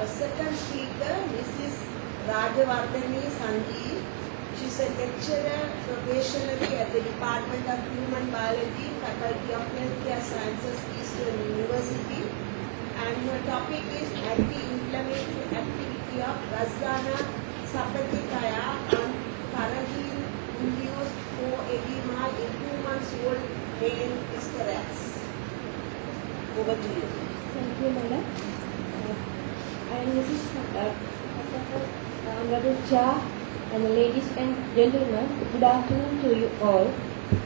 Our second speaker, Mrs. Rajavardhani Sanjeev. She is a lecturer professionally at the Department of Human Biology, Faculty of Healthcare Sciences, Eastern University. And her topic is anti-inflammatory activity of Rasdana Sapathikaya on Carrageen-induced edema in 2 months old male rats. Over to you. Thank you, Madam. And Mrs. Honorable Chair and ladies and gentlemen, good afternoon to you all.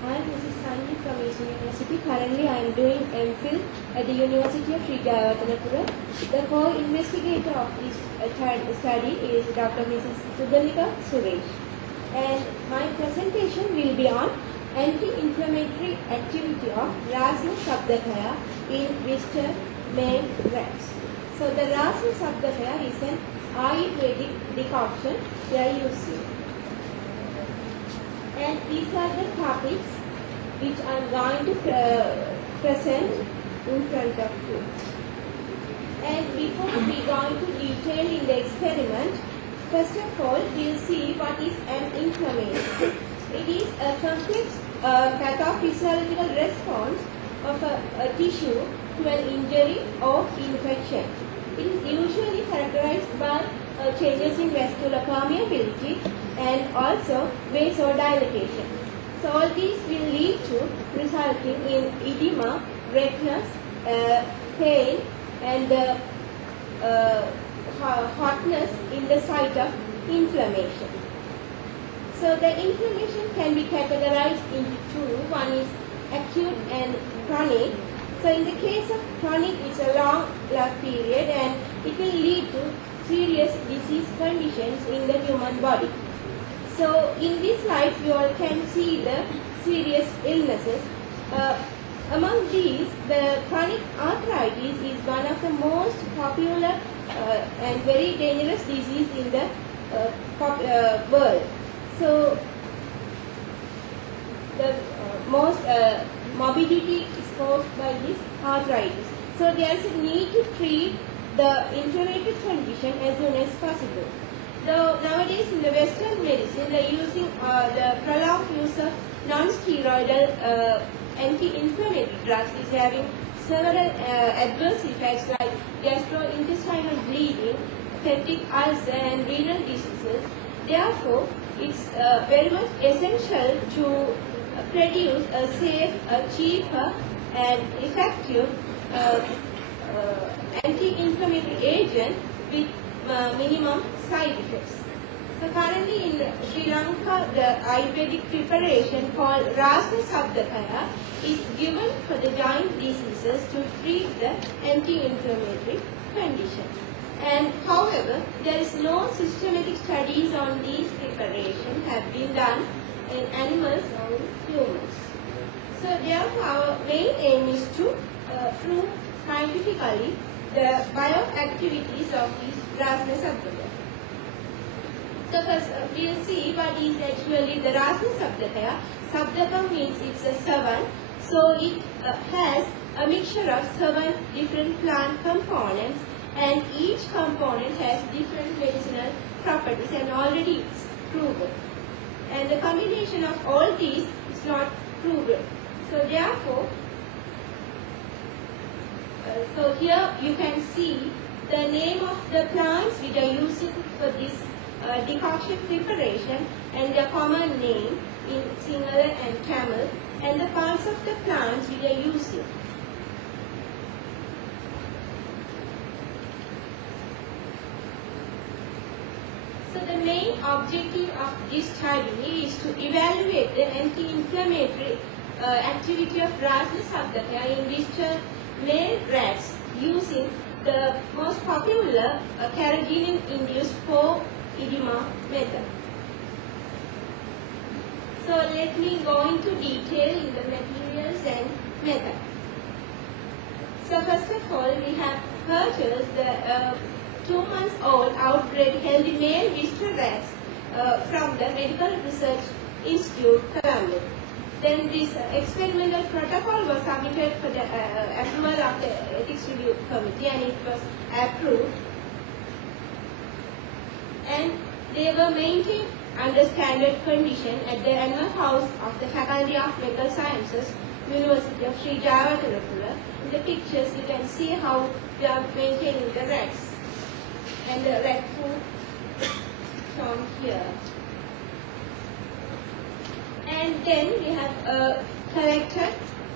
I am Mrs. Sanjeev from Eastern University. Currently, I am doing MPhil at the University of Sri Jayawardenepura. The co-investigator of this study is Dr. Mrs. Sudanika Suresh. And my presentation will be on anti-inflammatory activity of Rasna Sabdakaya in Western male rats. So the Rasna Sabdakaya is an Ayurvedic decoction they are using. And these are the topics which I am going to present in front of you. And before we go into detail in the experiment, first of all, we'll see what is an inflammation. It is a complex pathophysiological response of a tissue to an injury or infection. It is usually characterized by changes in vascular permeability and also vasodilatation. So all these will lead to resulting in edema, redness, pain and hotness in the site of inflammation. So the inflammation can be categorized into two. One is acute and chronic. So in the case of chronic, it's a long period and it will lead to serious disease conditions in the human body. So in this slide, you all can see the serious illnesses. Among these, the chronic arthritis is one of the most popular and very dangerous disease in the world. So the most morbidity is caused by this arthritis. So there is a need to treat the inflammatory condition as soon as possible. So nowadays in the Western medicine, they are using the prolonged use of non-steroidal anti-inflammatory drugs is having several adverse effects like gastrointestinal bleeding, peptic ulcer and renal diseases. Therefore, it's very much essential to produce a safe, cheaper and effective anti-inflammatory agent with minimum side effects. So currently in Sri Lanka, the Ayurvedic preparation called Rasna Sabdakaya is given for the joint diseases to treat the anti-inflammatory condition. And however, there is no systematic studies on these preparations have been done in animals or humans. So therefore, our main aim is to prove scientifically the bioactivities of these Rasna Sabdakaya. So first we'll see what is actually the Rasna Sabdakaya. Sabdaka means it's a 7. So it has a mixture of 7 different plant components and each component has different medicinal properties and already it's proven. And the combination of all these is not proven. So therefore, so here you can see the name of the plants which are using for this decoction preparation and the common name in Sinhala and Tamil and the parts of the plants which are using. So the main objective of this study is to evaluate the anti-inflammatory activity of Rasna Sabdakaya in Western male rats using the most popular carrageenan-induced edema method. So let me go into detail in the materials and method. So first of all, we have purchased the 2-month-old outbred healthy male Western rats from the Medical Research Institute, Colombo. Then this experimental protocol was submitted for the approval of the Ethics Review Committee and it was approved. They were maintained under standard condition at the Animal House of the Faculty of Medical Sciences, University of Sri Javakarapura. In the pictures you can see how they are maintaining the rats and the rat food shown here. And then we have collected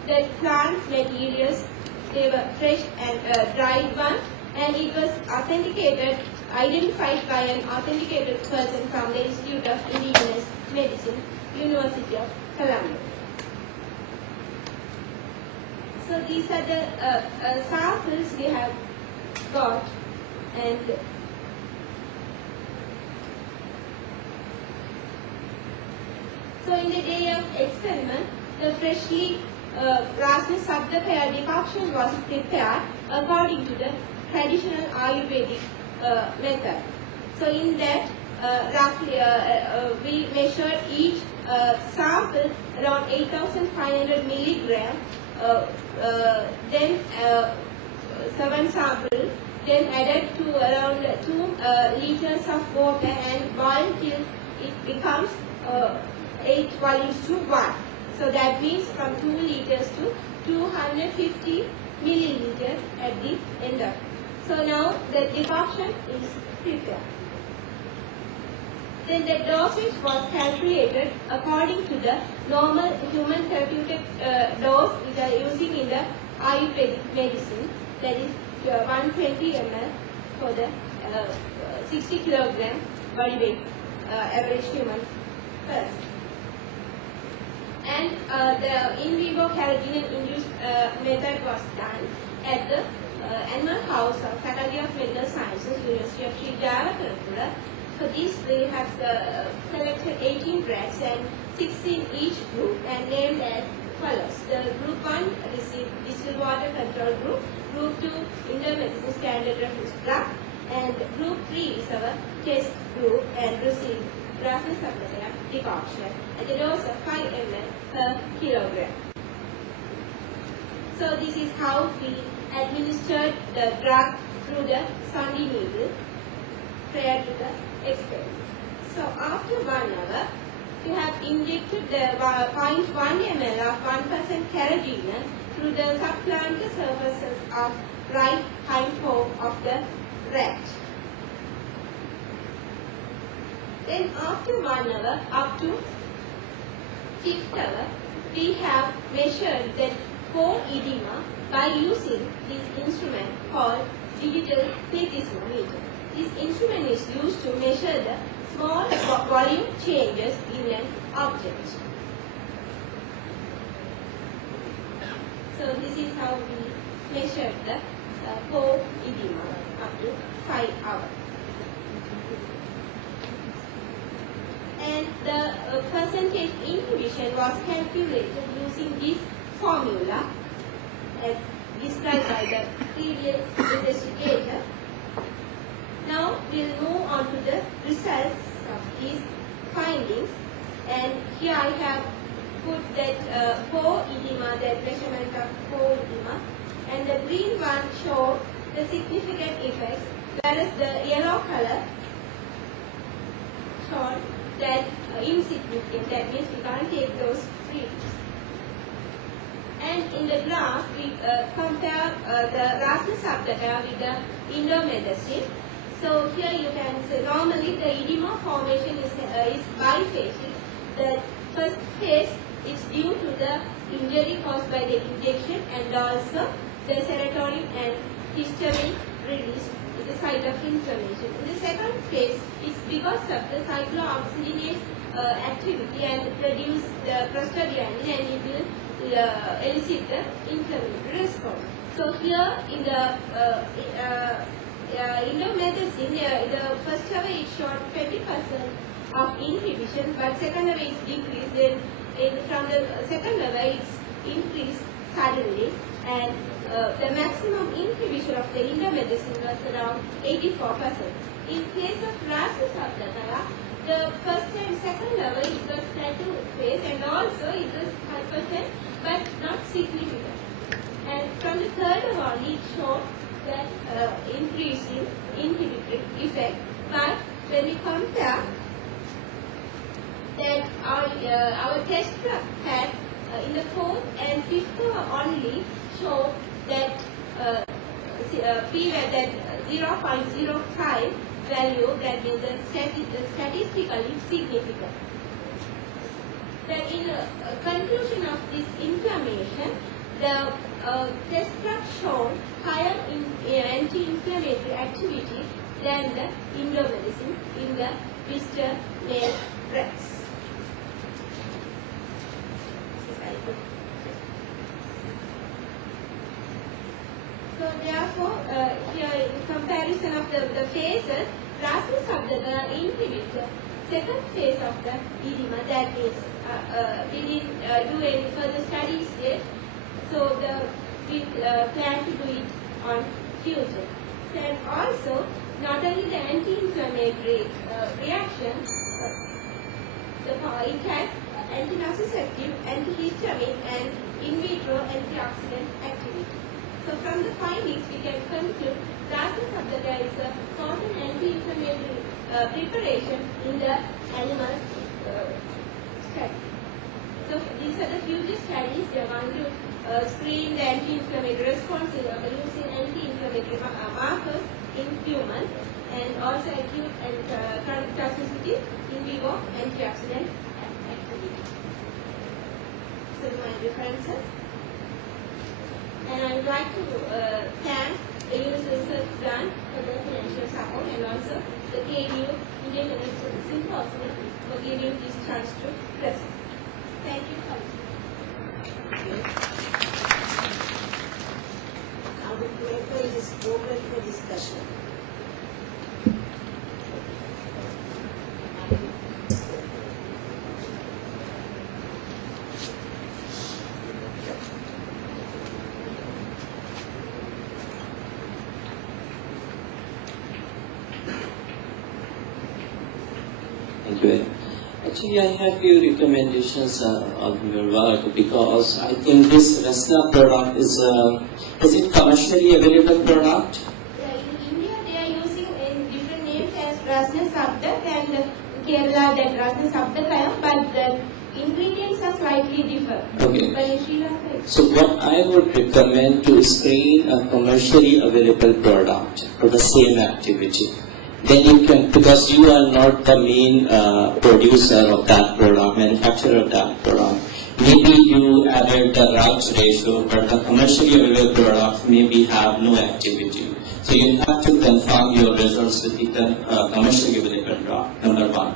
the plant materials. They were fresh and dried one, and it was identified by an authenticated person from the Institute of Indigenous Medicine, University of Colombo. So these are the samples we have got, and so in the day of experiment, the freshly Rasna Sabdakaya decoction was prepared according to the traditional Ayurvedic method. So in that, roughly we measured each sample around 8,500 milligram, then 7 samples, then added to around 2 liters of water and boiled till it becomes 8 volumes to 1. So that means from 2 liters to 250 milliliters at the end of it. So now the decoction is prepared. Then the dosage was calculated according to the normal human therapeutic dose we are using in the Ayurvedic medicine, that is 120 ml for the 60 kilogram body weight average human person. And the in vivo carrageenan induced method was done at the Animal House of Faculty of Medical Sciences, University of Sri Javakarapura. For this, they have selected 18 rats and 6 in each group and named as follows. The group 1 received distilled water control group, group 2 Indo-Medicine standard reference drug, and group 3 is our test group and received Rasna Sabdakaya decoction at a dose of 5 ml per kilogram. So this is how we administered the drug through the Sandi needle prior to the experiment. So after 1 hour, we have injected the 0.1 ml of 1% carrageenan through the subplantar surfaces of right hind fork of the rat. Then after 1 hour up to 5th hour, we have measured the core edema by using this instrument called digital plethysmometer. This instrument is used to measure the small volume changes in an object. So this is how we measured the core edema up to 5 hours. And the percentage inhibition was calculated using this formula as described by the previous investigator. Now we'll move on to the results of these findings, and here I have put that core edema, that measurement of core edema, and the green one shows the significant effects, whereas the yellow color shows that insignificant, that means we can't take those readings. And in the graph, we compare the Rasna Sabdakaya with the Indo-Medicine. So here you can see normally the edema formation is biphasic. The first phase is due to the injury caused by the injection, and also the serotonin and histamine release is the site of inflammation. In the second phase, it's because of the cyclooxygenase activity and produce the prostaglandin, and it will elicit the inflammatory response. So here in the Indo-Medicine, the first hour it showed 20% of inhibition, but second hour it's decreased. Then from the second hour it's increased suddenly, and the maximum inhibition of the Indo-Medicine was around 84%. In case of Rasna Sabdakaya, the first and second level it was plateau phase, and also it was 5%, but not significant. And from the third one, it showed that increase in inhibitory effect. But when we compare our test had in the fourth and fifth only show that p-value that 0.05 value, that means statistically significant. Then in conclusion of this information, the test drug shown higher anti-inflammatory activity than the indomethacin in the blister male rats. So therefore, here in comparison of the phases, Rasmus Sabdaka inhibits the second phase of the edema, that is, we didn't do any further studies yet, so we plan to do it on future. And also, not only the anti-inflammatory reaction, it has anti-nociceptive, antihistamine, and in vitro antioxidant activity. So from the findings, we can conclude Rasmus Sabdaka is a potent anti-inflammatory preparation in the animal study. So these are the future studies. We are going to screen the anti-inflammatory response using anti-inflammatory markers in humans, and also acute and chronic toxicity in vivo antioxidant activity. So my references. And I would like to thank the University of Sudan for the financial support, and also the KU Indian University Symposium for giving this chance to present. Thank you for listening. Now the paper is open for discussion. Thank you. Actually, I have few recommendations on your work, because I think this Rasna product is it commercially available product? In India, they are using in different names as Rasna Sabdak, and in Kerala that Rasna Sabdakaya, but the ingredients are slightly different. Okay. But in Sri Lanka, So what I would recommend to screen a commercially available product for the same activity. Then you can, because you are not the main producer of that product, manufacturer of that product. Maybe you added the right ratio, but the commercially available product maybe have no activity. So you have to confirm your results with the commercially available product, number one.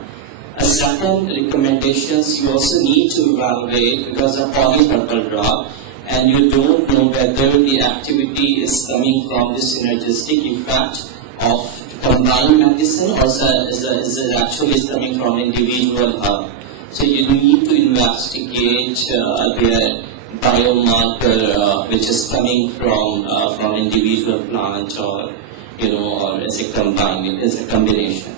A second recommendations, you also need to evaluate, because of polypurple drug, and you don't know whether the activity is coming from the synergistic effect of combined medicine, or is it actually coming from individual herb. So you need to investigate the biomarker which is coming from individual plant, or or as a combined, as a combination.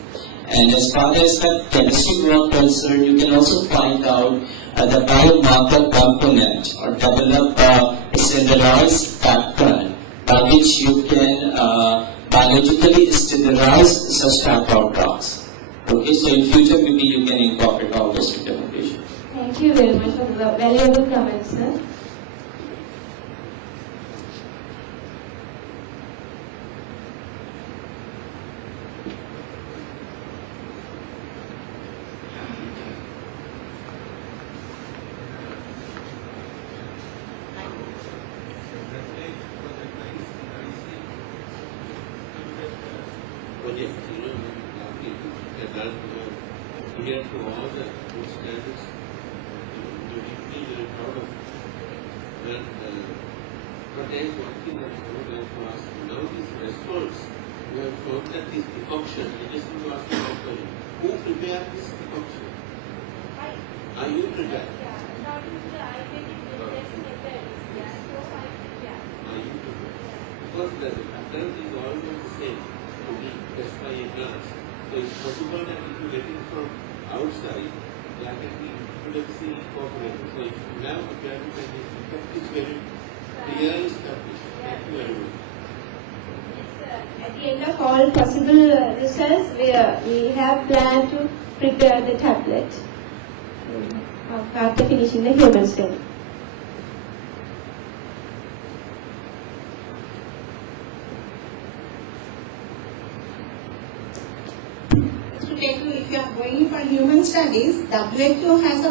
And as far as the chemistry work concerned, you can also find out the biomarker component, or develop a standardized pattern by which you can biologically sterilize such type of drugs. Okay, so in future maybe you can incorporate all those recommendations. thank you very much for the valuable comments, sir. Here to all the good standards, you feel very proud of it. But there is one thing that I would like to ask you. Now this response, you have shown that this decoction, I just want to ask you one question. Who prepared this decoction? Are you prepared? Yeah, not in the Ayurvedic medicine methods. Yeah, so I prepare. Are you prepared? Because the pattern is almost the same to be just by a glance. So it's possible that if you get it from outside, that can be incorporated. So if you have a pyramid, then the effect is very clearly established. Thank you very much. At the end of all possible results, we have planned to prepare the tablet. after finishing the human study. To take you, if you are going for human studies, WHO has a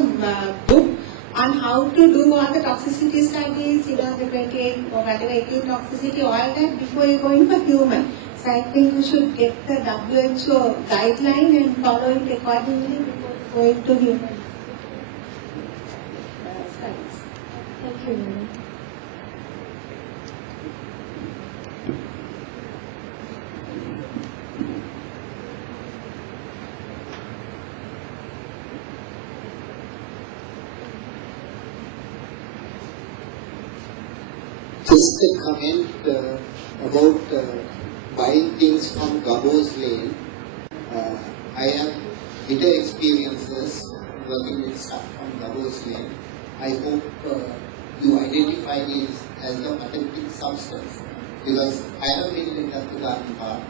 book on how to do all the toxicity studies, the 28 or whatever 18 toxicity, all that before you going for human. So I think you should get the WHO guideline and follow it accordingly before going to human studies. Thank you, madam. Just a comment about buying things from Gabos Lane. I have bitter experiences working with stuff from Gabos Lane. I hope you identify these as the authentic substance, because I have been in the garden park.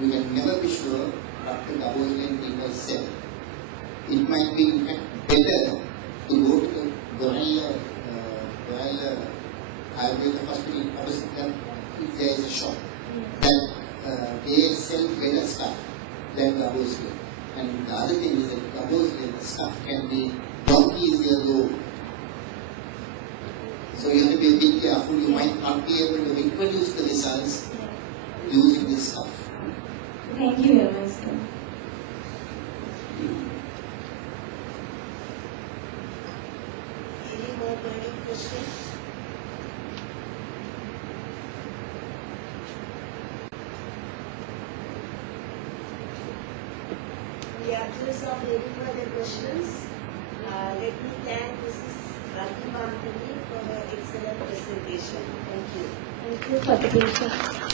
We can never be sure what the Gabos Lane people said. It might be in fact better to go to the Gorilla Ayurveda hospital opposite them, if there is a shop that they sell better stuff than Gabos Lane. And the other thing is that Gabos Lane stuff can be long easier low. So you have to be a bit careful. You might not be able to reproduce the results using this stuff. Thank you very much, sir. Any more burning questions? The absence of any further questions, let me thank Mrs. Radhi Bamkani for her excellent presentation. Thank you. Thank you for the patient.